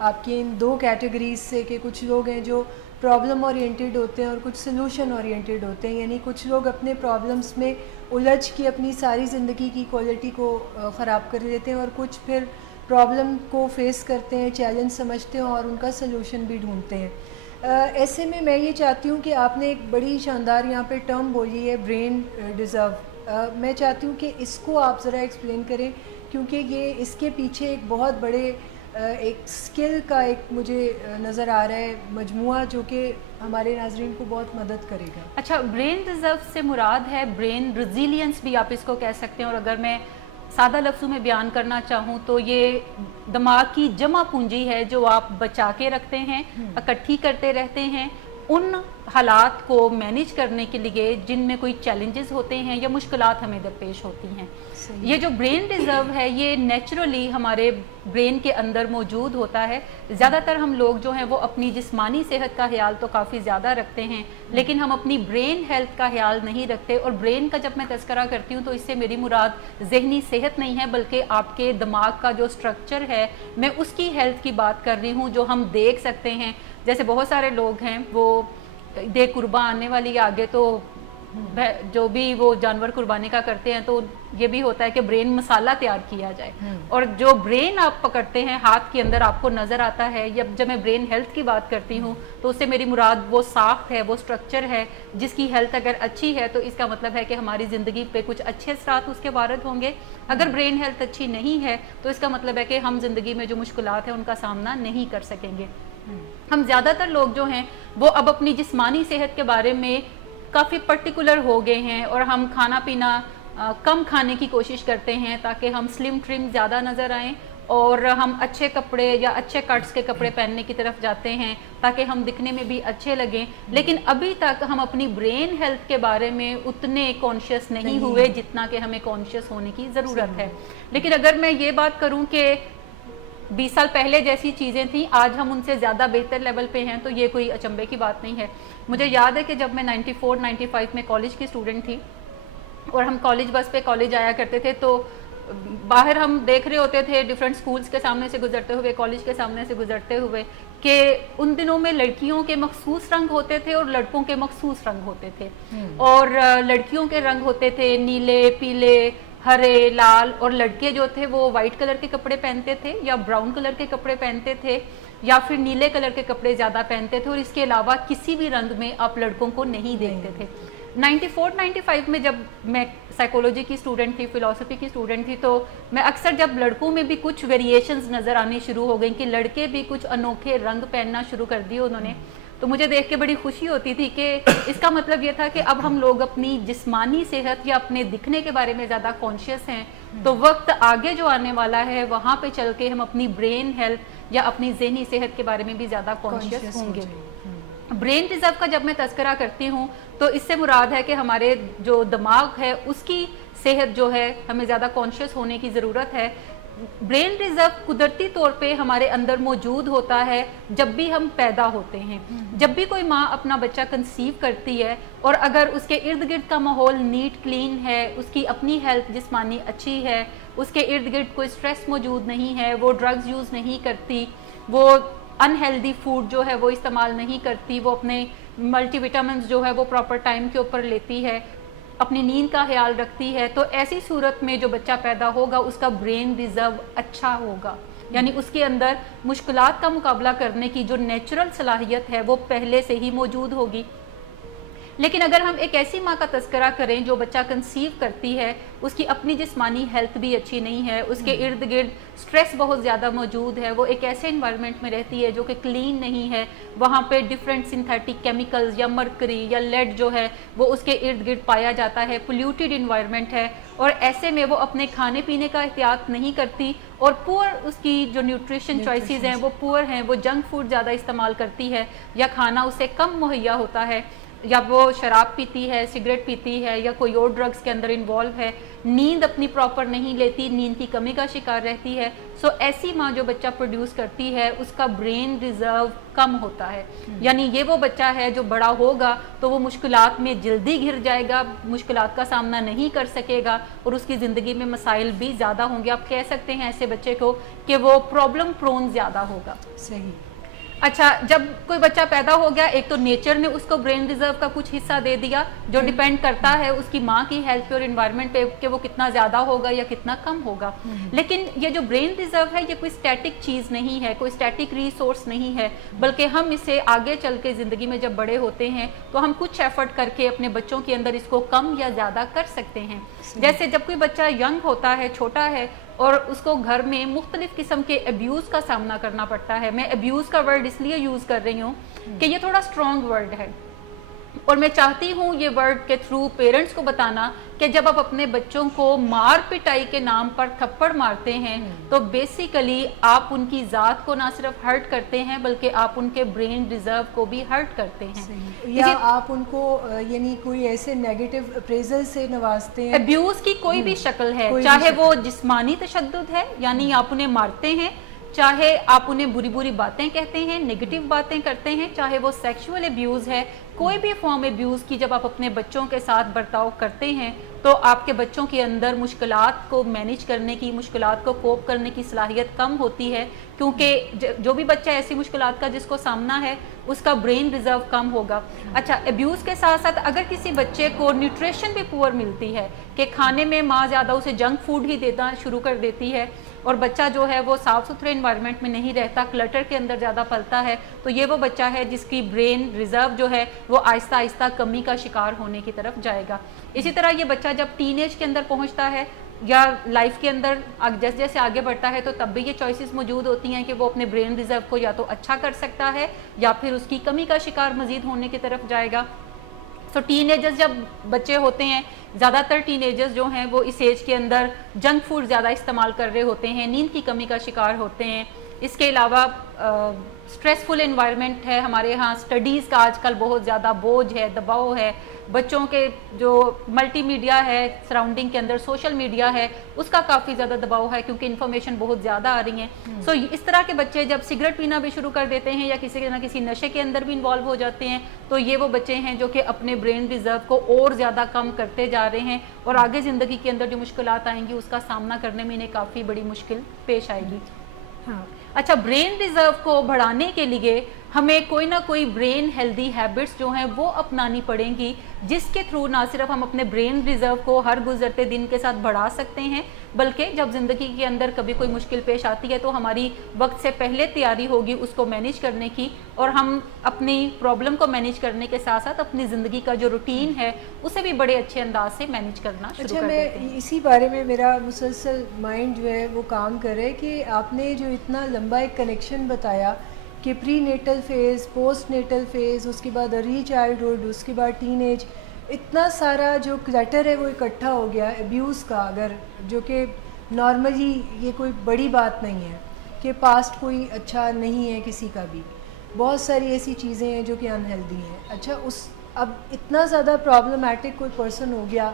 آپ کے ان دو کیٹیگریز سے کہ کچھ لوگ ہیں جو پرابلم اورینٹیڈ ہوتے ہیں اور کچھ سلوشن اورینٹیڈ ہوتے ہیں. یعنی کچھ لوگ اپنے پرابلمس میں الجھ کے اپنی ساری زندگی کی کوالٹی کو خراب کر لیتے ہیں اور کچھ پھر پرابلم کو فیس کرتے ہیں, چیلنج سمجھتے ہیں اور ان کا سلوشن بھی ڈھونڈتے ہیں. ایسے میں یہ چاہتی ہوں کہ آپ نے ایک بڑی شاندار یہاں پہ ٹرم بولی ہے برین ڈیزرو. میں چاہتی ہوں کہ اس کو آپ ذرا ایکسپلین کریں, کیونکہ یہ اس کے پیچھے ایک بہت بڑے ایک اسکل کا ایک مجھے نظر آ رہا ہے مجموعہ جو کہ ہمارے ناظرین کو بہت مدد کرے گا. اچھا, برین ریزرو سے مراد ہے برین ریزیلینس بھی آپ اس کو کہہ سکتے ہیں, اور اگر میں سادہ لفظوں میں بیان کرنا چاہوں تو یہ دماغ کی جمع پونجی ہے جو آپ بچا کے رکھتے ہیں, اکٹھی کرتے رہتے ہیں ان حالات کو مینیج کرنے کے لیے جن میں کوئی چیلنجز ہوتے ہیں یا مشکلات ہمیں درپیش ہوتی ہیں. یہ جو برین ریزرو ہے یہ نیچرلی ہمارے برین کے اندر موجود ہوتا ہے. زیادہ تر ہم لوگ جو ہیں وہ اپنی جسمانی صحت کا خیال تو کافی زیادہ رکھتے ہیں, لیکن ہم اپنی برین ہیلتھ کا خیال نہیں رکھتے. اور برین کا جب میں تذکرہ کرتی ہوں تو اس سے میری مراد ذہنی صحت نہیں ہے, بلکہ آپ کے دماغ کا جو سٹرکچر ہے میں اس کی ہیلتھ کی بات کر رہی ہوں جو ہم دیکھ سکتے ہیں. جیسے بہت سارے لوگ ہیں وہ عید قرباں آنے والی آگے تو جو بھی وہ جانور قربانی کا کرتے ہیں تو یہ بھی ہوتا ہے کہ برین مسالہ تیار کیا جائے, اور جو برین آپ پکڑتے ہیں ہاتھ کے اندر آپ کو نظر آتا ہے. جب میں برین ہیلتھ کی بات کرتی ہوں تو اس سے میری مراد وہ ساخت ہے, وہ سٹرکچر ہے جس کی ہیلتھ اگر اچھی ہے تو اس کا مطلب ہے کہ ہماری زندگی پہ کچھ اچھے اثرات اس کے وارد ہوں گے. اگر برین ہیلتھ اچھی نہیں ہے تو اس کا مطلب ہے کہ ہم زندگی میں جو مشکلات ہیں ان کا سامنا نہیں کر سکیں گے. ہم زیادہ تر لوگ جو ہیں وہ اب اپنی جسمانی صحت کے بارے میں کافی پرٹیکولر ہو گئے ہیں, اور ہم کھانا پینا کم کھانے کی کوشش کرتے ہیں تاکہ ہم سلم ٹرم زیادہ نظر آئیں, اور ہم اچھے کپڑے یا اچھے کٹس کے کپڑے پہننے کی طرف جاتے ہیں تاکہ ہم دکھنے میں بھی اچھے لگیں. لیکن ابھی تک ہم اپنی برین ہیلتھ کے بارے میں اتنے کانشیس نہیں ہوئے جتنا کہ ہمیں کانشیس ہونے کی ضرورت ہے. لیکن اگر میں یہ بات کروں کہ 20 سال پہلے جیسی چیزیں تھیں آج ہم ان سے زیادہ بہتر لیول پہ ہیں تو یہ کوئی اچنبے کی بات نہیں ہے. مجھے یاد ہے کہ جب میں 94-95 میں کالج کی اسٹوڈنٹ تھی اور ہم کالج بس پہ کالج آیا کرتے تھے تو باہر ہم دیکھ رہے ہوتے تھے ڈفرینٹ سکولز کے سامنے سے گزرتے ہوئے, کالج کے سامنے سے گزرتے ہوئے, کہ ان دنوں میں لڑکیوں کے مخصوص رنگ ہوتے تھے اور لڑکوں کے مخصوص رنگ ہوتے تھے. اور لڑکیوں کے رنگ ہوتے تھے نیلے, پیلے, ہرے, لال, اور لڑکے جو تھے وہ وائٹ کلر کے کپڑے پہنتے تھے یا براؤن کلر کے کپڑے پہنتے تھے یا پھر نیلے کلر کے کپڑے زیادہ پہنتے تھے, اور اس کے علاوہ کسی بھی رنگ میں آپ لڑکوں کو نہیں دیکھتے تھے. 94-95 میں جب میں سائیکولوجی کی اسٹوڈنٹ تھی, فلاسفی کی اسٹوڈنٹ تھی, تو میں اکثر جب لڑکوں میں بھی کچھ ویریشنز نظر آنی شروع ہو گئیں کہ لڑکے بھی کچھ انوکھے رنگ پہننا شروع کر دیے انہوں نے, تو مجھے دیکھ کے بڑی خوشی ہوتی تھی کہ اس کا مطلب یہ تھا کہ اب ہم لوگ اپنی جسمانی صحت یا اپنے دکھنے کے بارے میں زیادہ کانشیس ہیں, تو وقت آگے جو آنے والا ہے وہاں پہ چل کے ہم اپنی برین ہیلتھ یا اپنی ذہنی صحت کے بارے میں بھی زیادہ کانشیس ہوں گے. برین ریزرو کا جب میں تذکرہ کرتی ہوں تو اس سے مراد ہے کہ ہمارے جو دماغ ہے اس کی صحت جو ہے ہمیں زیادہ کانشیس ہونے کی ضرورت ہے. برین ریزرو قدرتی طور پہ ہمارے اندر موجود ہوتا ہے جب بھی ہم پیدا ہوتے ہیں. جب بھی کوئی ماں اپنا بچہ کنسیو کرتی ہے اور اگر اس کے ارد گرد کا ماحول نیٹ کلین ہے, اس کی اپنی ہیلتھ جسمانی اچھی ہے, اس کے ارد گرد کوئی سٹریس موجود نہیں ہے, وہ ڈرگز یوز نہیں کرتی, وہ انہیلدی فوڈ جو ہے وہ استعمال نہیں کرتی, وہ اپنے ملٹی وٹامنز جو ہے وہ پراپر ٹائم کے اوپر لیتی ہے, اپنی نیند کا خیال رکھتی ہے, تو ایسی صورت میں جو بچہ پیدا ہوگا اس کا برین ریزرو اچھا ہوگا. یعنی اس کے اندر مشکلات کا مقابلہ کرنے کی جو نیچرل صلاحیت ہے وہ پہلے سے ہی موجود ہوگی. لیکن اگر ہم ایک ایسی ماں کا تذکرہ کریں جو بچہ کنسیو کرتی ہے, اس کی اپنی جسمانی ہیلتھ بھی اچھی نہیں ہے, اس کے ارد گرد سٹریس بہت زیادہ موجود ہے, وہ ایک ایسے انوائرمنٹ میں رہتی ہے جو کہ کلین نہیں ہے, وہاں پہ ڈفرینٹ سنتھیٹک کیمیکلز یا مرکری یا لیڈ جو ہے وہ اس کے ارد گرد پایا جاتا ہے, پولیوٹیڈ انوائرمنٹ ہے, اور ایسے میں وہ اپنے کھانے پینے کا احتیاط نہیں کرتی, اور پور اس کی جو نیوٹریشن چوائسیز ہیں وہ پور ہیں, وہ جنک فوڈ زیادہ استعمال کرتی ہے یا کھانا اسے کم مہیا ہوتا ہے, یا وہ شراب پیتی ہے, سگریٹ پیتی ہے, یا کوئی اور ڈرگس کے اندر انوالو ہے, نیند اپنی پراپر نہیں لیتی, نیند کی کمی کا شکار رہتی ہے, سو ایسی ماں جو بچہ پروڈیوس کرتی ہے اس کا برین ریزرو کم ہوتا ہے. یعنی یہ وہ بچہ ہے جو بڑا ہوگا تو وہ مشکلات میں جلدی گھر جائے گا, مشکلات کا سامنا نہیں کر سکے گا, اور اس کی زندگی میں مسائل بھی زیادہ ہوں گے. آپ کہہ سکتے ہیں ایسے بچے کو کہ وہ پرابلم پرون زیادہ ہوگا. صحیح. اچھا, جب کوئی بچہ پیدا ہو گیا, ایک تو نیچر نے اس کو برین ریزرو کا کچھ حصہ دے دیا جو ڈیپینڈ کرتا ہے اس کی ماں کی ہیلتھ پہ اور انوائرمنٹ پہ کہ وہ کتنا زیادہ ہوگا یا کتنا کم ہوگا. لیکن یہ جو برین ریزرو ہے یہ کوئی اسٹیٹک چیز نہیں ہے, کوئی اسٹیٹک ریسورس نہیں ہے, بلکہ ہم اسے آگے چل کے زندگی میں جب بڑے ہوتے ہیں تو ہم کچھ ایفرٹ کر کے اپنے بچوں کے اندر اس کو کم یا زیادہ کر سکتے ہیں. جیسے جب کوئی بچہ ینگ ہوتا ہے, چھوٹا ہے, اور اس کو گھر میں مختلف قسم کے ابیوز کا سامنا کرنا پڑتا ہے. میں ابیوز کا ورڈ اس لیے یوز کر رہی ہوں کہ یہ تھوڑا اسٹرانگ ورڈ ہے, اور میں چاہتی ہوں یہ ورڈ کے تھرو پیرنٹس کو بتانا کہ جب آپ اپنے بچوں کو مار پٹائی کے نام پر تھپڑ مارتے ہیں تو بیسیکلی آپ ان کی ذات کو نہ صرف ہرٹ کرتے ہیں بلکہ آپ ان کے برین ریزرو کو بھی ہرٹ کرتے ہیں, یا آپ ان کو یعنی کوئی ایسے نیگیٹو اپریزل سے نوازتے ہیں. ابیوز کی کوئی بھی شکل ہے, چاہے وہ جسمانی تشدد ہے یعنی آپ انہیں مارتے ہیں, چاہے آپ انہیں بری بری باتیں کہتے ہیں, نیگیٹو باتیں کرتے ہیں, چاہے وہ سیکشول ابیوز ہے, کوئی بھی فارم ابیوز کی جب آپ اپنے بچوں کے ساتھ برتاؤ کرتے ہیں تو آپ کے بچوں کے اندر مشکلات کو مینیج کرنے کی, مشکلات کو کوپ کرنے کی صلاحیت کم ہوتی ہے, کیونکہ جو بھی بچہ ایسی مشکلات کا جس کو سامنا ہے اس کا برین ریزرو کم ہوگا. اچھا, ابیوز کے ساتھ ساتھ اگر کسی بچے کو نیوٹریشن بھی پور ملتی ہے کہ کھانے میں ماں زیادہ اسے جنک فوڈ ہی دینا شروع کر دیتی ہے اور بچہ جو ہے وہ صاف ستھرے انوائرمنٹ میں نہیں رہتا, کلٹر کے اندر زیادہ پلتا ہے, تو یہ وہ بچہ ہے جس کی برین ریزرو جو ہے وہ آہستہ آہستہ کمی کا شکار ہونے کی طرف جائے گا. اسی طرح یہ بچہ جب ٹین ایج کے اندر پہنچتا ہے یا لائف کے اندر جیسے جیسے آگے بڑھتا ہے تو تب بھی یہ چوائسیز موجود ہوتی ہیں کہ وہ اپنے برین ریزرو کو یا تو اچھا کر سکتا ہے یا پھر اس کی کمی کا شکار مزید ہونے کی طرف جائے گا. تو ٹین ایجرز جب بچے ہوتے ہیں, زیادہ تر ٹین ایجرز جو ہیں وہ اس ایج کے اندر جنک فوڈ زیادہ استعمال کر رہے ہوتے ہیں, نیند کی کمی کا شکار ہوتے ہیں. اس کے علاوہ سٹریسفل انوائرمنٹ ہے ہمارے ہاں, سٹڈیز کا آج کل بہت زیادہ بوجھ ہے, دباؤ ہے, بچوں کے جو ملٹی میڈیا ہے سراؤنڈنگ کے اندر, سوشل میڈیا ہے, اس کا کافی زیادہ دباؤ ہے کیونکہ انفارمیشن بہت زیادہ آ رہی ہیں. سو اس طرح کے بچے جب سگریٹ پینا بھی شروع کر دیتے ہیں یا کسی نہ کسی نشے کے اندر بھی انوالو ہو جاتے ہیں تو یہ وہ بچے ہیں جو کہ اپنے برین ریزرو کو اور زیادہ کم کرتے جا رہے ہیں, اور آگے زندگی کے اندر جو مشکلات آئیں گی اس کا سامنا کرنے میں انہیں کافی بڑی مشکل پیش آئے گی. اچھا, برین ریزرو کو بڑھانے کے لیے ہمیں کوئی نہ کوئی برین ہیلدی ہیبٹس جو ہیں وہ اپنانی پڑیں گی جس کے تھرو نہ صرف ہم اپنے برین ریزرو کو ہر گزرتے دن کے ساتھ بڑھا سکتے ہیں بلکہ جب زندگی کے اندر کبھی کوئی مشکل پیش آتی ہے تو ہماری وقت سے پہلے تیاری ہوگی اس کو مینیج کرنے کی, اور ہم اپنی پرابلم کو مینیج کرنے کے ساتھ ساتھ اپنی زندگی کا جو روٹین ہے اسے بھی بڑے اچھے انداز سے مینیج کرنا شروع کر دیتے ہیں. اسی بارے میں میرا مسلسل مائنڈ جو ہے وہ کام کرے کہ آپ نے جو اتنا لمبا ایک کنیکشن بتایا کہ prenatal phase, postnatal phase, اس کے بعد ارلی چائلڈہڈ, اس کے بعد ٹین ایج, اتنا سارا جو کلیٹر ہے وہ اکٹھا ہو گیا ابیوز کا, اگر جو کہ نارملی یہ کوئی بڑی بات نہیں ہے کہ پاسٹ کوئی اچھا نہیں ہے کسی کا بھی, بہت ساری ایسی چیزیں ہیں جو کہ انہیلدی ہیں. اچھا, اب اتنا زیادہ پرابلمٹک کوئی پرسن ہو گیا,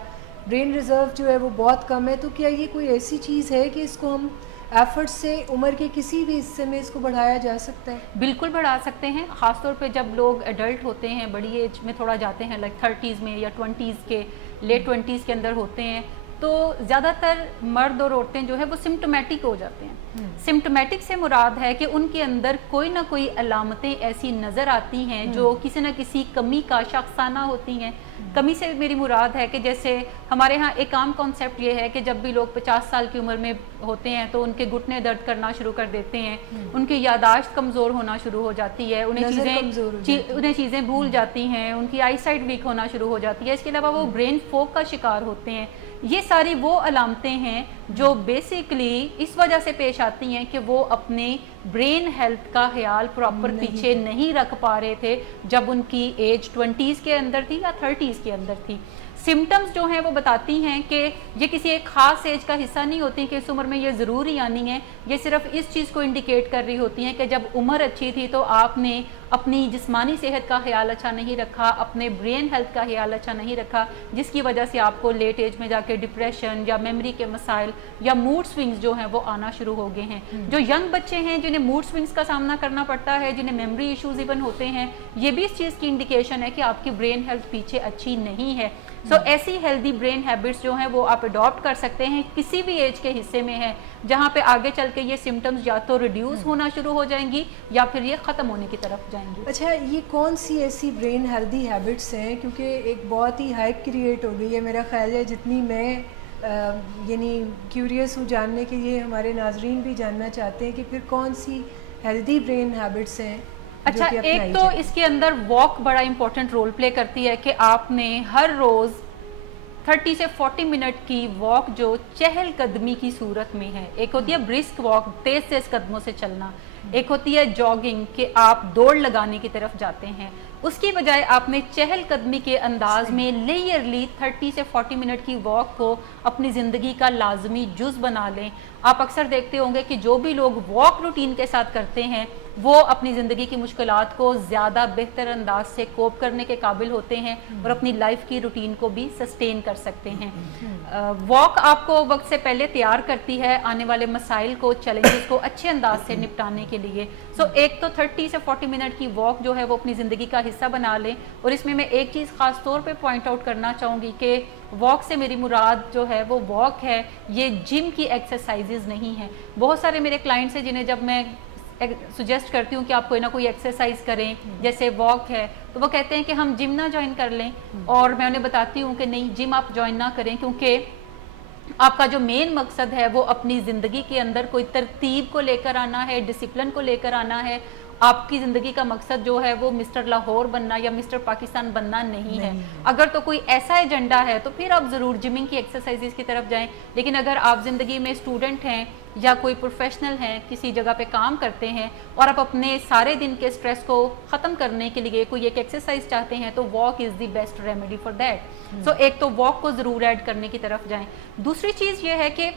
برین ریزرو جو ہے وہ بہت کم ہے, تو کیا یہ کوئی ایسی چیز ہے کہ اس کو ہم ایفرٹ سے عمر کے کسی بھی حصے میں اس کو بڑھایا جا سکتا ہے؟ بالکل بڑھا سکتے ہیں, خاص طور پہ جب لوگ ایڈلٹ ہوتے ہیں, بڑی ایج میں تھوڑا جاتے ہیں, لائک 30s میں یا 20s کے لیٹ 20s کے اندر ہوتے ہیں, تو زیادہ تر مرد اور عورتیں جو ہے وہ سمپٹومیٹک ہو جاتے ہیں. سمپٹومیٹک سے مراد ہے کہ ان کے اندر کوئی نہ کوئی علامتیں ایسی نظر آتی ہیں جو کسی نہ کسی کمی کا شاخسانہ ہوتی ہیں. کمی سے میری مراد ہے کہ جیسے ہمارے ہاں ایک عام کانسیپٹ یہ ہے کہ جب بھی لوگ 50 سال کی عمر میں ہوتے ہیں تو ان کے گھٹنے درد کرنا شروع کر دیتے ہیں, ان کی یادداشت کمزور ہونا شروع ہو جاتی ہے, انہیں چیزیں بھول جاتی ہیں, ان کی آئی سائٹ ویک ہونا شروع ہو جاتی ہے. اس کے علاوہ وہ برین فوگ کا شکار ہوتے ہیں. یہ ساری وہ علامتیں ہیں جو بیسیکلی اس وجہ سے پیش آتی ہیں کہ وہ اپنے برین ہیلتھ کا خیال پراپر پیچھے نہیں رکھ پا رہے تھے جب ان کی ایج 20s کے اندر تھی یا 30s کے اندر تھی. سمٹمز جو ہیں وہ بتاتی ہیں کہ یہ کسی ایک خاص ایج کا حصہ نہیں ہوتی کہ اس عمر میں یہ ضروری آنی ہے، یہ صرف اس چیز کو انڈیکیٹ کر رہی ہوتی ہیں کہ جب عمر اچھی تھی تو آپ نے اپنی جسمانی صحت کا خیال اچھا نہیں رکھا، اپنے برین ہیلتھ کا خیال اچھا نہیں رکھا، جس کی وجہ سے آپ کو لیٹ ایج میں جا کے ڈپریشن یا میموری کے مسائل یا موڈ سوئنگز جو ہیں وہ آنا شروع ہو گئے ہیں۔ جو ینگ بچے ہیں جنہیں موڈ سوئنگز کا سامنا کرنا پڑتا ہے، جنہیں میموری ایشوز ایون ہوتے ہیں، یہ بھی اس چیز کی انڈیکیشن ہے کہ آپ کی برین ہیلتھ پیچھے اچھی نہیں ہے۔ ایسی ہیلدی برین ہیبٹس جو ہیں وہ آپ اڈاپٹ کر سکتے ہیں کسی بھی ایج کے حصے میں ہے، جہاں پہ آگے چل کے یہ سمٹمز یا تو ریڈیوس ہونا شروع ہو جائیں گی یا پھر یہ ختم ہونے کی طرف جائیں گی۔ اچھا، یہ کون سی ایسی برین ہیلدی ہیبٹس ہیں؟ کیونکہ ایک بہت ہی ہائپ کریٹ ہو گئی ہے، میرا خیال ہے جتنی میں یعنی کیوریس ہوں جاننے کے لیے، ہمارے ناظرین بھی جاننا چاہتے ہیں کہ پھر کون سی ہیلدی برین ہیبٹس ہیں۔ اچھا، ایک تو اس کے اندر واک بڑا امپورٹنٹ رول پلے کرتی ہے کہ آپ نے ہر روز 30 سے 40 منٹ کی واک جو چہل قدمی کی صورت میں ہے، ایک ہوتی ہے برسک واک، تیز تیز قدموں سے چلنا، ایک ہوتی ہے جاگنگ کہ آپ دوڑ لگانے کی طرف جاتے ہیں، اس کی بجائے آپ نے چہل قدمی کے انداز میں لیئرلی 30 سے 40 منٹ کی واک کو اپنی زندگی کا لازمی جز بنا لیں۔ آپ اکثر دیکھتے ہوں گے کہ جو بھی لوگ واک روٹین کے ساتھ کرتے ہیں وہ اپنی زندگی کی مشکلات کو زیادہ بہتر انداز سے کوپ کرنے کے قابل ہوتے ہیں اور اپنی لائف کی روٹین کو بھی سسٹین کر سکتے ہیں۔ واک آپ کو وقت سے پہلے تیار کرتی ہے آنے والے مسائل کو، چیلنجز کو اچھے انداز سے نپٹانے کے لیے۔ ایک تو 30 سے 40 منٹ کی واک جو ہے وہ اپنی زندگی کا حصہ بنا لیں، اور اس میں ایک چیز خاص طور پہ پوائنٹ آؤٹ کرنا چاہوں گی کہ واک سے میری مراد جو ہے وہ واک ہے، یہ جم کی ایکسرسائزز نہیں ہے۔ بہت سارے میرے کلائنٹس ہیں جنہیں جب میں سجیسٹ کرتی ہوں کہ آپ کوئی نہ کوئی ایکسرسائز کریں جیسے واک ہے، تو وہ کہتے ہیں کہ ہم جم نہ جوائن کر لیں، اور میں انہیں بتاتی ہوں کہ نہیں، جم آپ جوائن نہ کریں، کیونکہ آپ کا جو مین مقصد ہے وہ اپنی زندگی کے اندر کوئی ترتیب کو لے کر آنا ہے، ڈسپلن کو لے کر آنا ہے۔ آپ کی زندگی کا مقصد جو ہے وہ مسٹر لاہور بننا یا مسٹر پاکستان بننا نہیں ہے۔ اگر تو کوئی ایسا ایجنڈا ہے تو پھر آپ ضرور جمنگ کی ایکسرسائزز کی طرف جائیں، لیکن اگر آپ زندگی میں اسٹوڈنٹ ہیں یا کوئی پروفیشنل ہیں، کسی جگہ پہ کام کرتے ہیں، اور آپ اپنے سارے دن کے سٹریس کو ختم کرنے کے لیے کوئی ایک ایکسرسائز چاہتے ہیں، تو walk is the best remedy for that. ایک تو واک کو ضرور ایڈ کرنے کی طرف جائیں۔ دوسری چیز یہ ہے کہ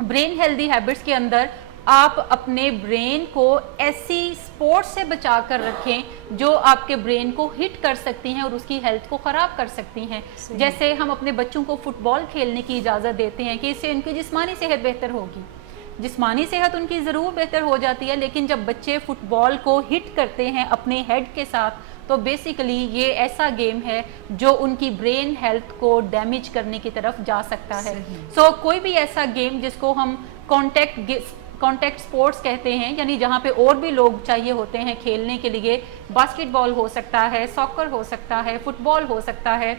برین ہیلدی ہیبٹس کے اندر آپ اپنے برین کو ایسی سپورٹ سے بچا کر رکھیں جو آپ کے برین کو ہٹ کر سکتی ہیں اور اس کی ہیلتھ کو خراب کر سکتی ہیں۔ جیسے ہم اپنے بچوں کو فٹ بال کھیلنے کی اجازت دیتے ہیں کہ اس سے ان کی جسمانی صحت بہتر ہوگی، جسمانی صحت ان کی ضرور بہتر ہو جاتی ہے، لیکن جب بچے فٹ بال کو ہٹ کرتے ہیں اپنے ہیڈ کے ساتھ تو بیسیکلی یہ ایسا گیم ہے جو ان کی برین ہیلتھ کو ڈیمیج کرنے کی طرف جا سکتا ہے۔ کوئی بھی ایسا گیم جس کو ہم کانٹیکٹ سپورٹس کہتے ہیں، یعنی جہاں پہ اور بھی لوگ چاہیے ہوتے ہیں کھیلنے کے لیے، باسکٹ بال ہو سکتا ہے، ساکر ہو سکتا ہے، فٹ بال ہو سکتا ہے،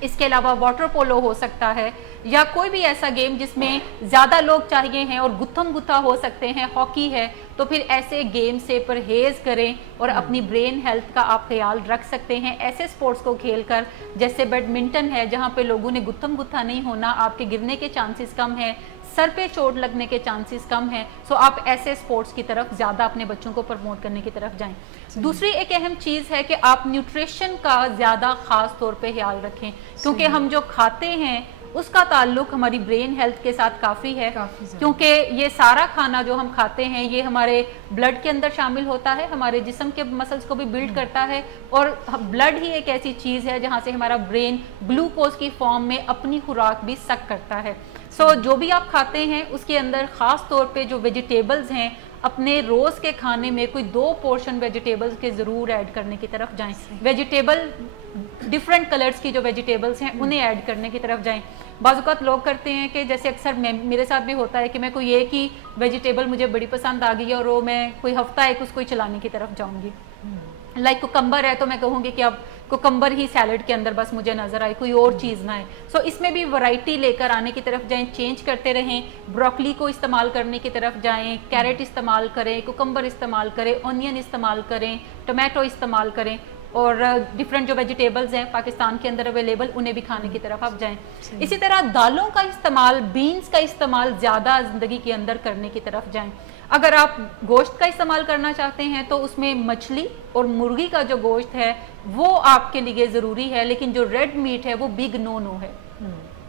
اس کے علاوہ واٹر پولو ہو سکتا ہے، یا کوئی بھی ایسا گیم جس میں زیادہ لوگ چاہیے ہیں اور گتھم گتھا ہو سکتے ہیں، ہاکی ہے، تو پھر ایسے گیم سے پرہیز کریں اور اپنی برین ہیلتھ کا آپ خیال رکھ سکتے ہیں ایسے سپورٹس کو کھیل کر، جیسے بیڈمنٹن ہے جہاں پہ لوگوں نے گتھم گتھا نہیں ہونا، آپ کے گرنے کے چانسز کم ہیں، سر پہ چوٹ لگنے کے چانسز کم ہیں، آپ ایسے سپورٹس کی طرف زیادہ اپنے بچوں کو پروموٹ کرنے کی طرف جائیں۔ دوسری ایک اہم چیز ہے کہ آپ نیوٹریشن کا زیادہ خاص طور پہ خیال رکھیں، کیونکہ ہم جو کھاتے ہیں اس کا تعلق ہماری برین ہیلتھ کے ساتھ کافی ہے، کیونکہ یہ سارا کھانا جو ہم کھاتے ہیں یہ ہمارے بلڈ کے اندر شامل ہوتا ہے، ہمارے جسم کے مسلز کو بھی بلڈ کرتا ہے، اور بلڈ ہی ایک ایسی چیز ہے جہاں سے ہمارا برین گلوکوز کی فارم میں اپنی خوراک بھی سک کرتا ہے۔ جو بھی آپ کھاتے ہیں اس کے اندر خاص طور پہ جو ویجیٹیبلز ہیں، اپنے روز کے کھانے میں کوئی 2 پورشن ویجیٹیبلز کے ضرور ایڈ کرنے کی طرف جائیں۔ ویجیٹیبل ڈیفرنٹ کلرز کی جو ویجیٹیبلز ہیں انہیں ایڈ کرنے کی طرف جائیں۔ بعض اوقات لوگ کرتے ہیں کہ جیسے اکثر میرے ساتھ بھی ہوتا ہے کہ میں کوئی ایک ہی ویجیٹیبل مجھے بڑی پسند آ گئی ہے اور وہ میں کوئی ہفتہ ایک اس کو چلانے کی طرف جاؤں گی، لائک کوکمبر ہے تو میں کہوں گی کہ اب کوکمبر ہی سیلڈ کے اندر بس مجھے نظر آئے، کوئی اور چیز نہ ہے۔ اس میں بھی ورائٹی لے کر آنے کی طرف جائیں، چینج کرتے رہیں، بروکلی کو استعمال کرنے کی طرف جائیں، کیرٹ استعمال کریں، کوکمبر استعمال کریں، اونین استعمال کریں، ٹومیٹو استعمال کریں، اور ڈفرینٹ جو ویجیٹیبلز ہیں پاکستان کے اندر اویلیبل انہیں بھی کھانے کی طرف آپ جائیں۔ اسی طرح دالوں کا استعمال، بینز کا استعمال زیادہ زندگی کے اندر کرنے کی طرف جائیں۔ اگر آپ گوشت کا استعمال کرنا چاہتے ہیں تو اس میں مچھلی اور مرغی کا جو گوشت ہے وہ آپ کے لیے ضروری ہے، لیکن جو ریڈ میٹ ہے وہ بگ نو ہے،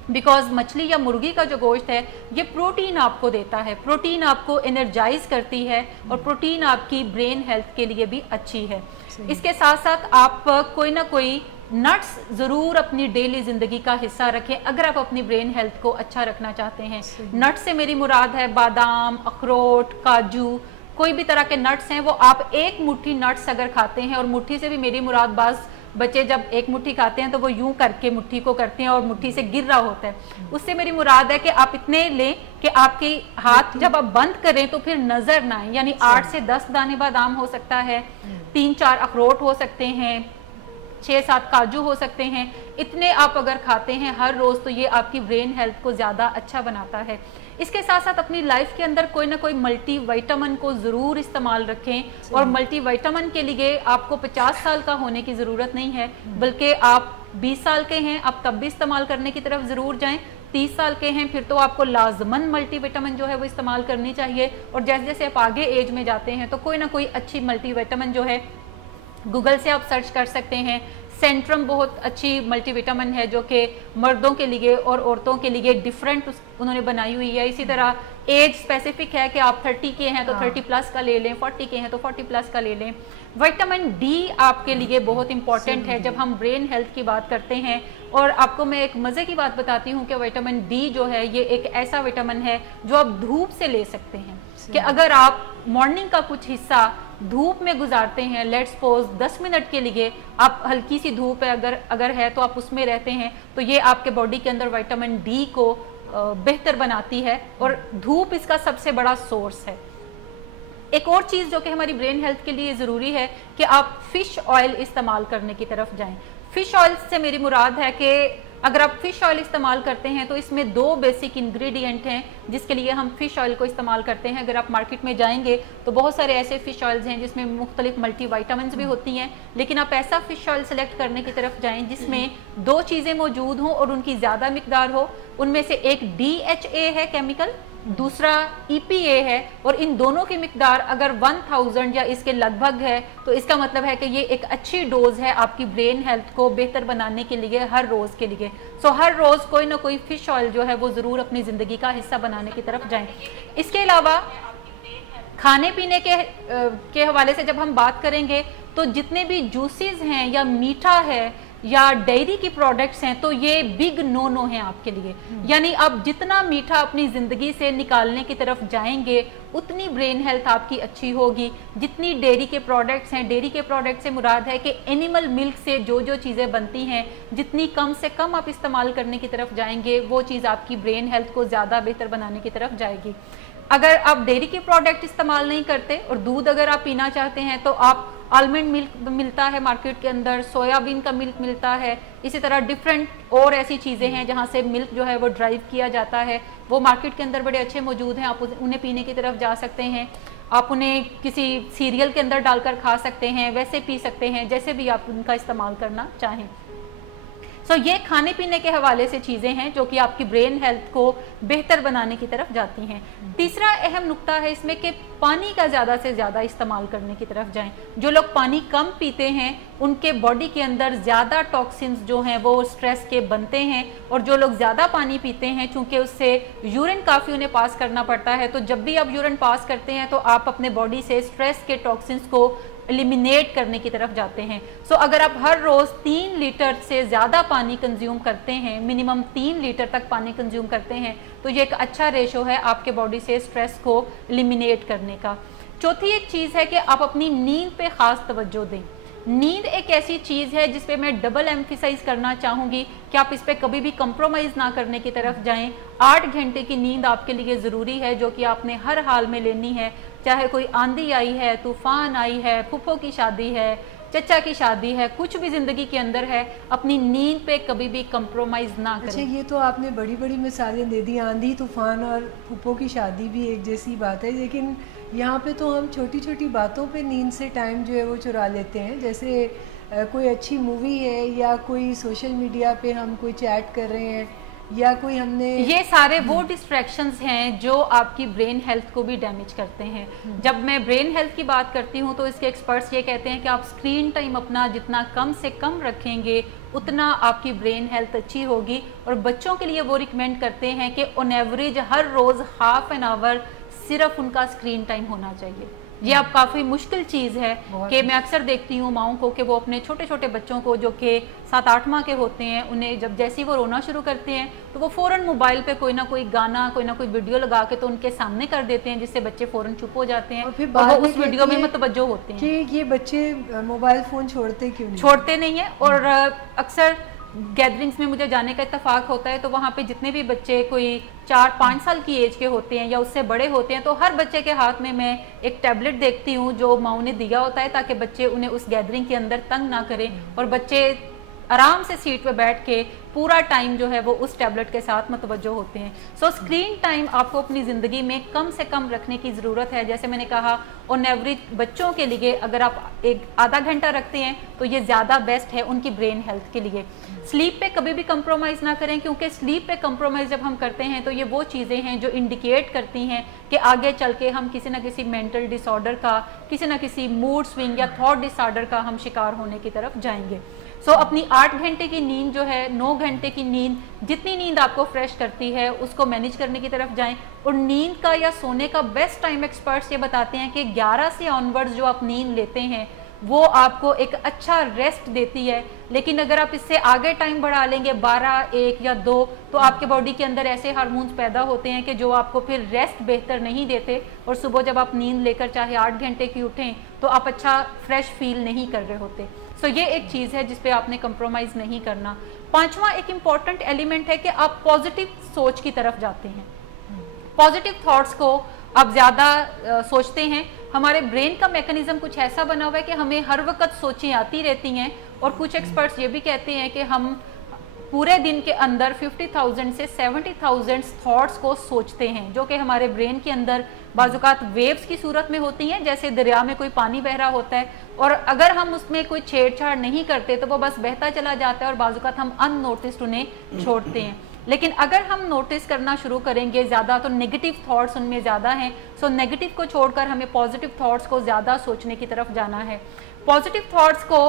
بیکاز مچھلی یا مرغی کا جو گوشت ہے یہ پروٹین آپ کو دیتا ہے، پروٹین آپ کو انرجائز کرتی ہے، اور پروٹین آپ کی برین ہیلتھ کے لیے بھی اچھی ہے۔ اس کے ساتھ ساتھ آپ کوئی نہ کوئی نٹس ضرور اپنی ڈیلی زندگی کا حصہ رکھیں اگر آپ اپنی برین ہیلتھ کو اچھا رکھنا چاہتے ہیں۔ نٹ سے میری مراد ہے بادام، اخروٹ، کاجو، کوئی بھی طرح کے نٹس ہیں وہ آپ ایک مٹھی نٹس اگر کھاتے ہیں، اور مٹھی سے بھی میری مراد بعض بچے جب ایک مٹھی کھاتے ہیں تو وہ یوں کر کے مٹھی کو کرتے ہیں اور مٹھی سے گر رہا ہوتا ہے، اس سے میری مراد ہے کہ آپ اتنے لیں کہ آپ کی ہاتھ جب آپ بند کریں تو پھر نظر نہ آئے، یعنی 8 سے 10 دانے بادام ہو سکتا ہے، 3-4 اخروٹ ہو سکتے ہیں، 6-7 کاجو ہو سکتے ہیں، اتنے آپ اگر کھاتے ہیں ہر روز تو یہ آپ کی برین ہیلتھ کو زیادہ اچھا بناتا ہے۔ اس کے ساتھ ساتھ اپنی لائف کے اندر کوئی نہ کوئی ملٹی وائٹامن کو ضرور استعمال رکھیں، اور ملٹی وائٹامن کے لیے آپ کو 50 سال کا ہونے کی ضرورت نہیں ہے، بلکہ آپ 20 سال کے ہیں آپ تب بھی استعمال کرنے کی طرف ضرور جائیں، 30 سال کے ہیں پھر تو آپ کو لازماً ملٹی وائٹامن جو ہے وہ استعمال کرنی چاہیے، اور جیسے جیسے آپ آگے ایج میں جاتے ہیں تو کوئی نہ کوئی اچھی ملٹی وائٹامن جو ہے گوگل سے آپ سرچ کر سکتے ہیں۔ سینٹرم بہت اچھی ملٹی وٹامن ہے جو کہ مردوں کے لیے اور عورتوں کے لیے ڈیفرنٹ انہوں نے بنائی ہوئی ہے۔ اسی طرح ایج اسپیسیفک ہے کہ آپ 30 کے ہیں تو 30 پلس کا لے لیں، 40 کے ہیں تو 40 پلس کا لے لیں۔ وٹامن ڈی آپ کے لیے بہت امپورٹنٹ ہے جب ہم برین ہیلتھ کی بات کرتے ہیں، اور آپ کو میں ایک مزے کی بات بتاتی ہوں کہ وٹامن ڈی جو ہے یہ ایک ایسا وٹامن ہے جو آپ دھوپ سے لے سکتے ہیں، کہ اگر آپ مارننگ کا کچھ حصہ دھوپ میں گزارتے ہیں، لیٹ سپوز 10 منٹ کے لیے آپ ہلکی سی دھوپ ہے اگر ہے تو آپ اس میں رہتے ہیں، تو یہ آپ کے باڈی کے اندر وٹامن ڈی کو بہتر بناتی ہے، اور دھوپ اس کا سب سے بڑا سورس ہے۔ ایک اور چیز جو کہ ہماری برین ہیلتھ کے لیے ضروری ہے کہ آپ فش آئل استعمال کرنے کی طرف جائیں۔ فش آئل سے میری مراد ہے کہ اگر آپ فش آئل استعمال کرتے ہیں تو اس میں 2 بیسک انگریڈینٹ ہیں جس کے لیے ہم فش آئل کو استعمال کرتے ہیں۔ اگر آپ مارکیٹ میں جائیں گے تو بہت سارے ایسے فش آئلز ہیں جس میں مختلف ملٹی وائٹامنز بھی ہوتی ہیں، لیکن آپ ایسا فش آئل سلیکٹ کرنے کی طرف جائیں جس میں 2 چیزیں موجود ہوں اور ان کی زیادہ مقدار ہو۔ ان میں سے ایک DHA ہے کیمیکل، دوسرا EPA ہے، اور ان دونوں کی مقدار اگر 1000 یا اس کے لگ بھگ ہے تو اس کا مطلب ہے کہ یہ ایک اچھی ڈوز ہے آپ کی برین ہیلتھ کو بہتر بنانے کے لیے ہر روز کے لیے۔ ہر روز کوئی نہ کوئی فش آئل جو ہے وہ ضرور اپنی زندگی کا حصہ بنانے کی طرف جائیں۔ اس کے علاوہ کھانے پینے کے حوالے سے جب ہم بات کریں گے تو جتنے بھی جوسز ہیں یا میٹھا ہے یا ڈیری کی پروڈکٹس ہیں تو یہ بگ نو ہیں آپ کے لیے، یعنی آپ جتنا میٹھا اپنی زندگی سے نکالنے کی طرف جائیں گے اتنی برین ہیلتھ آپ کی اچھی ہوگی۔ جتنی ڈیری کے پروڈکٹس ہیں، ڈیری کے پروڈکٹ سے مراد ہے کہ اینیمل ملک سے جو چیزیں بنتی ہیں جتنی کم سے کم آپ استعمال کرنے کی طرف جائیں گے وہ چیز آپ کی برین ہیلتھ کو زیادہ بہتر بنانے کی طرف جائے گی۔ اگر آپ ڈیری کے پروڈکٹ استعمال نہیں کرتے اور دودھ اگر آپ پینا چاہتے ہیں تو آپ آلمنڈ ملک ملتا ہے مارکیٹ کے اندر، سویا بین کا ملک ملتا ہے، اسی طرح ڈیفرنٹ اور ایسی چیزیں ہیں جہاں سے ملک جو ہے وہ ڈرائیو کیا جاتا ہے، وہ مارکیٹ کے اندر بڑے اچھے موجود ہیں، آپ انہیں پینے کی طرف جا سکتے ہیں۔ آپ انہیں کسی سیریل کے اندر ڈال کر کھا سکتے ہیں، ویسے پی سکتے ہیں، جیسے بھی آپ ان کا استعمال کرنا چاہیں۔ یہ کھانے پینے کے حوالے سے چیزیں ہیں جو کہ آپ کی برین ہیلتھ کو بہتر بنانے کی طرف جاتی ہیں۔ تیسرا اہم نقطہ ہے اس میں کہ پانی کا زیادہ سے زیادہ استعمال کرنے کی طرف جائیں۔ جو لوگ پانی کم پیتے ہیں ان کے باڈی کے اندر زیادہ ٹاکسنز جو ہیں وہ سٹریس کے بنتے ہیں، اور جو لوگ زیادہ پانی پیتے ہیں چونکہ اس سے یورین کافی انہیں پاس کرنا پڑتا ہے، تو جب بھی آپ یورین پاس کرتے ہیں تو آپ اپنے باڈی سے سٹریس کے ٹاکسنز کو ایلیمینیٹ کرنے کی طرف جاتے ہیں۔ اگر آپ ہر روز 3 لیٹر سے زیادہ پانی کنزیوم کرتے ہیں، منیمم 3 لیٹر تک پانی کنزیوم کرتے ہیں، تو یہ ایک اچھا ریشو ہے آپ کے باڈی سے سٹریس کو ایلیمینیٹ کرنے کا۔ چوتھی ایک چیز ہے کہ آپ اپنی نیند پہ خاص توجہ دیں۔ نیند ایک ایسی چیز ہے جس پہ میں ڈبل ایمفیسائز کرنا چاہوں گی کہ آپ اس پہ کبھی بھی کمپرومائز نہ کرنے کی طرف جائیں۔ 8 گھنٹے کی نیند آپ کے لیے ضروری ہے جو کہ آپ نے ہر حال میں لینی ہے، چاہے کوئی آندھی آئی ہے، طوفان آئی ہے، پھپھو کی شادی ہے، چچا کی شادی ہے، کچھ بھی زندگی کے اندر ہے، اپنی نیند پہ کبھی بھی کمپرومائز نہ کریں۔ اچھا، یہ تو آپ نے بڑی بڑی مثالیں دے دی، آندھی طوفان اور پھپھو کی شادی بھی ایک جیسی بات ہے، لیکن یہاں پہ تو ہم چھوٹی چھوٹی باتوں پہ نیند سے ٹائم جو ہے وہ چرا لیتے ہیں، جیسے کوئی اچھی مووی ہے یا کوئی سوشل میڈیا پہ ہم کوئی چیٹ کر رہے ہیں یا کوئی ہم نے, یہ سارے وہ ڈسٹریکشنز ہیں جو آپ کی برین ہیلتھ کو بھی ڈیمیج کرتے ہیں. جب میں برین ہیلتھ کی بات کرتی ہوں تو اس کے ایکسپرٹس یہ کہتے ہیں کہ آپ اسکرین ٹائم اپنا جتنا کم سے کم رکھیں گے اتنا آپ کی برین ہیلتھ اچھی ہوگی. اور بچوں کے لیے وہ ریکمینڈ کرتے ہیں کہ on average Hare rows ½ an hour صرف ان کا اسکرین ٹائم ہونا چاہیے. یہ اب کافی مشکل چیز ہے کہ میں اکثر دیکھتی ہوں ماؤں کو کہ وہ اپنے چھوٹے چھوٹے بچوں کو جو کہ 7-8 ماہ کے ہوتے ہیں, انہیں جب جیسے وہ رونا شروع کرتے ہیں تو وہ فوراً موبائل پہ کوئی نہ کوئی گانا, کوئی نہ کوئی ویڈیو لگا کے تو ان کے سامنے کر دیتے ہیں, جس سے بچے فوراً چپ ہو جاتے ہیں اور وہ اس ویڈیو میں متوجہ ہوتے ہیں کہ یہ بچے موبائل فون چھوڑتے نہیں ہیں. اور اکثر گیدرنگز میں مجھے جانے کا اتفاق ہوتا ہے تو وہاں پہ جتنے بھی بچے کوئی 4-5 سال کی ایج کے ہوتے ہیں یا اس سے بڑے ہوتے ہیں تو ہر بچے کے ہاتھ میں ایک ٹیبلٹ دیکھتی ہوں جو ماؤں نے دیا ہوتا ہے تاکہ بچے انہیں اس گیدرنگ کے اندر تنگ نہ کریں اور بچے آرام سے سیٹ پہ بیٹھ کے پورا ٹائم جو ہے وہ اس ٹیبلٹ کے ساتھ متوجہ ہوتے ہیں. سو اسکرین ٹائم آپ کو اپنی زندگی میں کم سے کم رکھنے کی ضرورت ہے. جیسے میں نے کہا آن ایوریج بچوں کے لیے اگر آپ ایک ½ گھنٹہ رکھتے ہیں تو یہ زیادہ بیسٹ ہے ان کی برین ہیلتھ کے لیے. سلیپ پہ کبھی بھی کمپرومائز نہ کریں کیونکہ سلیپ پہ کمپرومائز جب ہم کرتے ہیں تو یہ وہ چیزیں ہیں جو انڈیکیٹ کرتی ہیں کہ آگے چل کے ہم کسی نہ کسی مینٹل ڈس آرڈر کا, کسی نہ کسی موڈ سوئنگ یا تھاٹ ڈس آرڈر کا ہم شکار ہونے کی طرف جائیں گے. سو اپنی 8 گھنٹے کی نیند جو ہے, 9 گھنٹے کی نیند, جتنی نیند آپ کو فریش کرتی ہے اس کو مینیج کرنے کی طرف جائیں. اور نیند کا یا سونے کا بیسٹ ٹائم ایکسپرٹس یہ بتاتے ہیں کہ 11 سے آنورڈز جو آپ نیند لیتے ہیں وہ آپ کو ایک اچھا ریسٹ دیتی ہے. لیکن اگر آپ اس سے آگے ٹائم بڑھا لیں گے 12, 1 یا 2 تو آپ کے باڈی کے اندر ایسے ہارمونز پیدا ہوتے ہیں کہ جو آپ کو پھر ریسٹ بہتر نہیں دیتے اور صبح جب آپ نیند لے کر چاہے 8 گھنٹے کی اٹھیں تو آپ اچھا فریش فیل نہیں کر رہے ہوتے. سو یہ ایک چیز ہے جس پہ آپ نے کمپرومائز نہیں کرنا. 5واں ایک امپورٹنٹ ایلیمنٹ ہے کہ آپ پازیٹیو سوچ کی طرف جاتے ہیں. پازیٹیو تھاٹس کو آپ زیادہ سوچتے ہیں. ہمارے برین کا میکنزم کچھ ایسا بنا ہوا ہے کہ ہمیں ہر وقت سوچیں آتی رہتی ہیں اور کچھ ایکسپرٹس یہ بھی کہتے ہیں کہ ہم پورے دن کے اندر 50,000 سے 70,000 تھاٹس کو سوچتے ہیں جو کہ ہمارے برین کے اندر بعض اوقات ویوز کی صورت میں ہوتی ہیں جیسے دریا میں کوئی پانی بہ رہا ہوتا ہے اور اگر ہم اس میں کوئی چھیڑ چھاڑ نہیں کرتے تو وہ بس بہتا چلا جاتا ہے اور بعض اوقات ہم ان نوٹسڈ انہیں چھوڑتے ہیں. لیکن اگر ہم نوٹس کرنا شروع کریں گے زیادہ تو نیگیٹو تھاٹس ان میں زیادہ ہیں. سو نیگیٹو کو چھوڑ کر ہمیں پازیٹیو تھاٹس کو زیادہ سوچنے کی طرف جانا ہے. پازیٹیو تھاٹس کو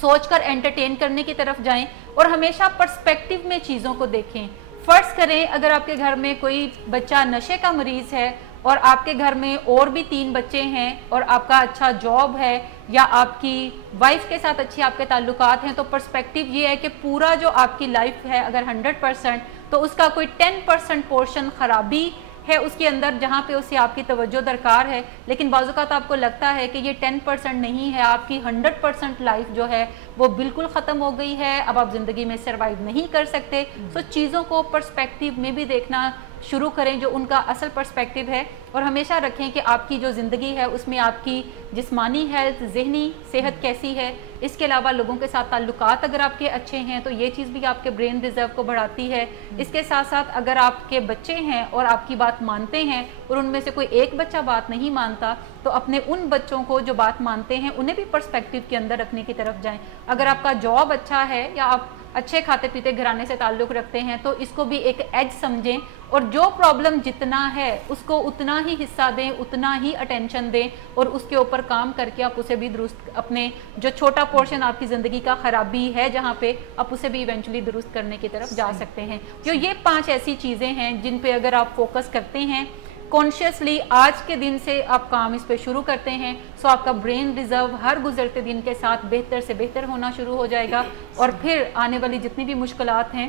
سوچ کر انٹرٹین کرنے کی طرف جائیں اور ہمیشہ پرسپیکٹیو میں چیزوں کو دیکھیں. فرض کریں اگر آپ کے گھر میں کوئی بچہ نشے کا مریض ہے اور آپ کے گھر میں اور بھی 3 بچے ہیں اور آپ کا اچھا جاب ہے یا آپ کی وائف کے ساتھ اچھی آپ کے تعلقات ہیں تو پرسپیکٹیو یہ ہے کہ پورا جو آپ کی لائف ہے اگر 100% تو اس کا کوئی 10% پورشن خرابی ہے اس کے اندر جہاں پہ اسے آپ کی توجہ درکار ہے. لیکن بعض اوقات آپ کو لگتا ہے کہ یہ 10% نہیں ہے, آپ کی 100% لائف جو ہے وہ بالکل ختم ہو گئی ہے, اب آپ زندگی میں سروائیو نہیں کر سکتے. سو چیزوں کو پرسپیکٹیو میں بھی دیکھنا شروع کریں جو ان کا اصل پرسپیکٹیو ہے اور ہمیشہ رکھیں کہ آپ کی جو زندگی ہے اس میں آپ کی جسمانی ہیلتھ, ذہنی صحت کیسی ہے. اس کے علاوہ لوگوں کے ساتھ تعلقات اگر آپ کے اچھے ہیں تو یہ چیز بھی آپ کے برین ریزرو کو بڑھاتی ہے. اس کے ساتھ ساتھ اگر آپ کے بچے ہیں اور آپ کی بات مانتے ہیں اور ان میں سے کوئی ایک بچہ بات نہیں مانتا تو اپنے ان بچوں کو جو بات مانتے ہیں انہیں بھی پرسپیکٹیو کے اندر رکھنے کی طرف جائیں. اگر آپ کا جاب اچھا ہے یا آپ اچھے کھاتے پیتے گھرانے سے تعلق رکھتے ہیں تو اس کو بھی ایک ایج سمجھیں اور جو پرابلم جتنا ہے اس کو اتنا ہی حصہ دیں, اتنا ہی اٹینشن دیں اور اس کے اوپر کام کر کے آپ اسے بھی درست, اپنے جو چھوٹا پورشن آپ کی زندگی کا خرابی ہے جہاں پہ آپ اسے بھی ایونچولی درست کرنے کی طرف جا سکتے ہیں. جو یہ 5 ایسی چیزیں ہیں جن پہ اگر آپ فوکس کرتے ہیں کانشیسلی آج کے دن سے آپ کام اس پہ شروع کرتے ہیں سو آپ کا برین ریزرو ہر گزرتے دن کے ساتھ بہتر سے بہتر ہونا شروع ہو جائے گا اور پھر آنے والی جتنی بھی مشکلات ہیں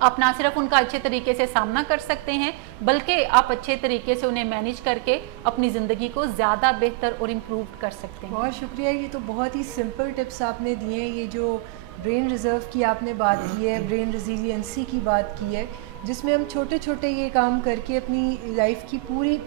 آپ نہ صرف ان کا اچھے طریقے سے سامنا کر سکتے ہیں بلکہ آپ اچھے طریقے سے انہیں مینیج کر کے اپنی زندگی کو زیادہ بہتر اور امپروو کر سکتے ہیں. بہت شکریہ. یہ تو بہت ہی سمپل ٹپس آپ نے دیے ہیں. یہ جو برین ریزرو کی آپ نے بات کی ہے, برین ریزیلینسی کی بات کی ہے, جس میں ہم چھوٹے چھوٹے یہ کام کر کے اپنی لائف کی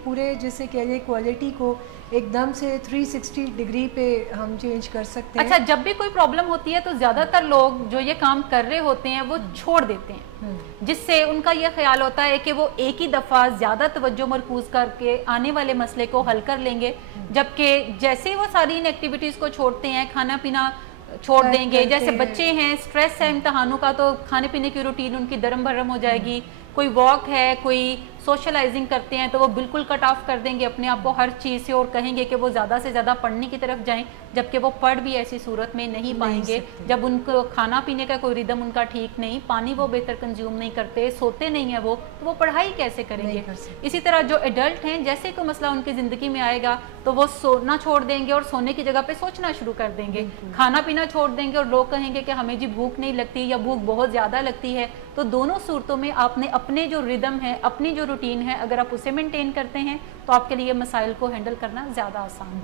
پورے جیسے کہہ لیں کوالٹی کو ایک دم سے 360 ڈگری پہ ہم چینج کر سکتے ہیں. اچھا, جب بھی کوئی پرابلم ہوتی ہے تو زیادہ تر لوگ جو یہ کام کر رہے ہوتے ہیں وہ چھوڑ دیتے ہیں جس سے ان کا یہ خیال ہوتا ہے کہ وہ ایک ہی دفعہ زیادہ توجہ مرکوز کر کے آنے والے مسئلے کو حل کر لیں گے, جبکہ جیسے وہ ساری ان ایکٹیویٹیز کو چھوڑتے ہیں, کھانا پینا چھوڑ دیں گے. جیسے بچے ہیں, سٹریس ہے امتحانوں کا, تو کھانے پینے کی روٹین ان کی درم بھرم ہو جائے گی. کوئی واک ہے, کوئی سوشلائزنگ کرتے ہیں, تو وہ بالکل کٹ آف کر دیں گے اپنے آپ کو ہر چیز سے, اور کہیں گے کہ وہ زیادہ سے زیادہ پڑھنے کی طرف جائیں, جبکہ وہ پڑھ بھی ایسی صورت میں نہیں پائیں گے جب ان کو کھانا پینے کا کوئی ردم ان کا ٹھیک نہیں, پانی وہ بہتر کنزیوم نہیں کرتے, سوتے نہیں ہیں وہ, تو وہ پڑھائی کیسے کریں گے. اسی طرح جو ایڈلٹ ہیں, جیسے کوئی مسئلہ ان کی زندگی میں آئے گا تو وہ سونا چھوڑ دیں گے اور سونے کی جگہ پہ سوچنا شروع کر دیں گے, کھانا پینا چھوڑ دیں گے, اور لوگ کہیں گے کہ ہمیں جی بھوک نہیں لگتی یا بھوک بہت زیادہ لگتی ہے. تو دونوں صورتوں میں آپ نے اپنے جو ردم ہے, اپنی جو روٹین ہے, اگر آپ اسے مینٹین کرتے ہیں تو آپ کے لیے مسائل کو ہینڈل کرنا زیادہ آسان ہے.